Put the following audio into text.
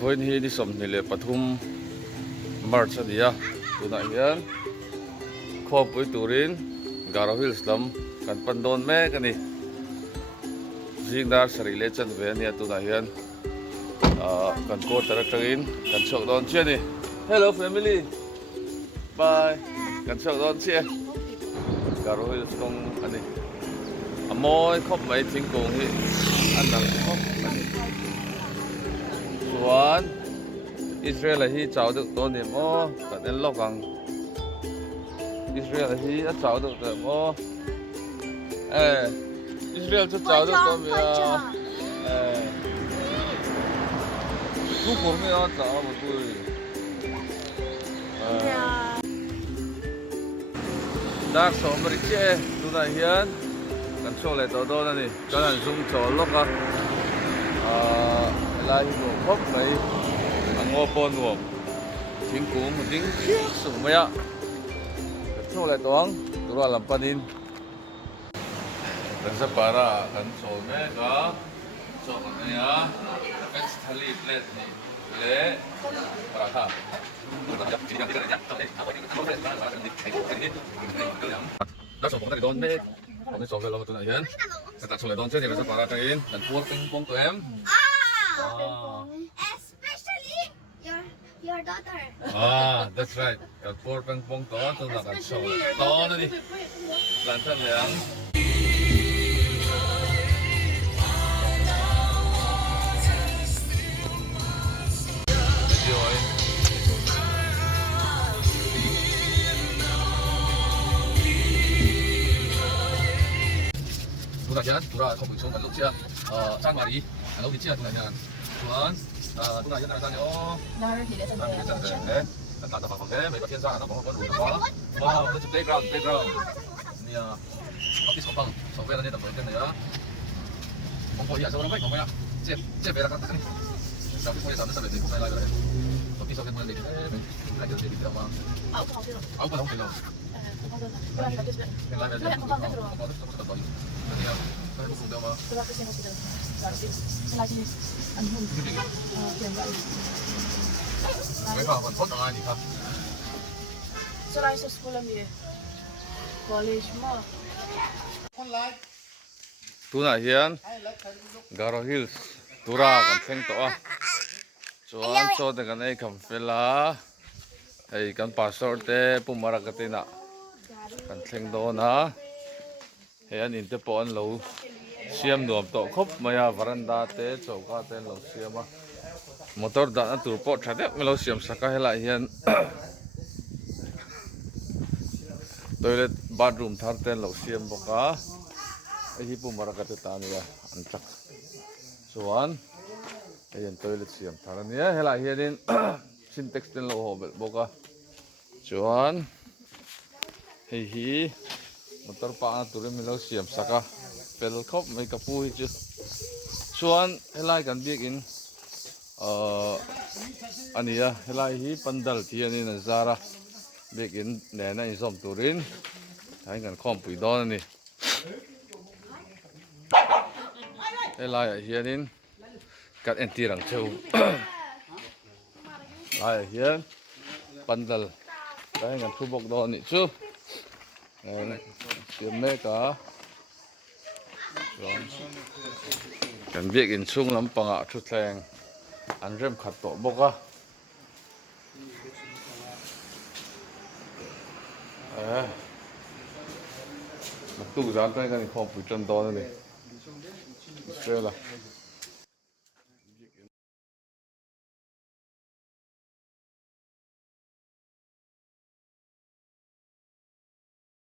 Thôi hi đi sầm thì lệ Pathum March dia tu na hian kho pui turin Garo Hills lam kan pandon me kani jingdar sari le chan ve nia tu na hian kan ko tara tangin kan chok don che ni hello family bye kan chok don che Garo Hills kong ani amoy khop mai thing kong hi an nang khop ani chuan Israel hi chào được tôn niệm ô cả đến lâu càng Israel hi đã chào được tôn ô Israel cho chào được tôn niệm chú cũng mới ăn chào một tuổi đã sống một cái tu này hiền cần cho lại đó đó này cái này dùng cho lúc lại đồ khóc này ngô pon ngô chính cú một tiếng sủng mấy ạ cho lại toán tôi là làm panin dan sa para kan so me ka so này á cái thali plate này le para ha đã so cái don me còn so cái lo tôi này hen sẽ đặt so lại don trên này sa para cái in dan puan ping pong tụi em Your daughter. That's right. Cái puan ping pong to tôi là kan so to này đi làm thân liền tu này tu không bị xuống lúc chưa sang ngoài đi lúc đi chưa tu này tuan tu này hiện tại sao nhở đang đi chân đấy đặt tập phòng thế mấy cái thiên gia nó có một con đùi nó wow nó chụp playground nè office công xong về là đi tập cái này á không có gì sao nó không có ya chết về là các bạn sao không có sao nó sao để không phải lại rồi office xong về mình hai điều gì đi đâu mà áo không được cái này là không có tập rồi cái buku đâu mà mấy phòng còn tốt là ai nhỉ không Selain sekolah ni, college mah. tu này hiền Garo Hills tura kan theng to chuan cho de kan ei kham fela ei kan pastor te pumara katina kan theng do na hian in te pon lo siam nuam to khop maya varanda te chauka te lo siama motor da na tur po thade melo siam saka hela hian toilet bathroom thar te lo siam boka hi pumara katita nia an tak chuan hian toilet siam thar ania hela hianin syntax ten lo hobel boka chuan hi motor pa na turin milo siam saka pel khop mai ka pu hi chu chuan helai kan biak in ania helai hi pandal thi ani na zara biak in ne na in som turin thai kan khom pui don ani helai hianin kat enti rang cheu lai hian pandal thai kan thu bok don ni chu siam me ka kan biak in chung lam panga thu thleng an rem khat to boka tu zan tai kan khom pui chân to ni Israel